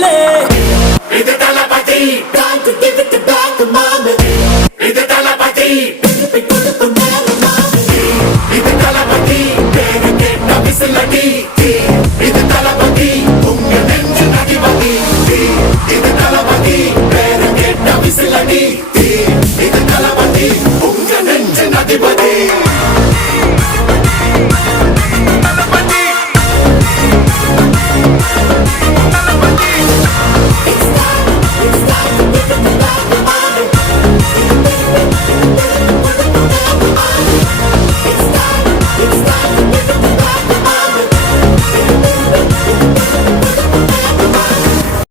கையிலே. இது தளபதி இது தளபதி இது தளபதி பேரு கேட்ட விசிலடி இது தளபதி உங்க நெஞ்சு அதிபதி இது தளபதி பேரு கேட்ட விசிலடி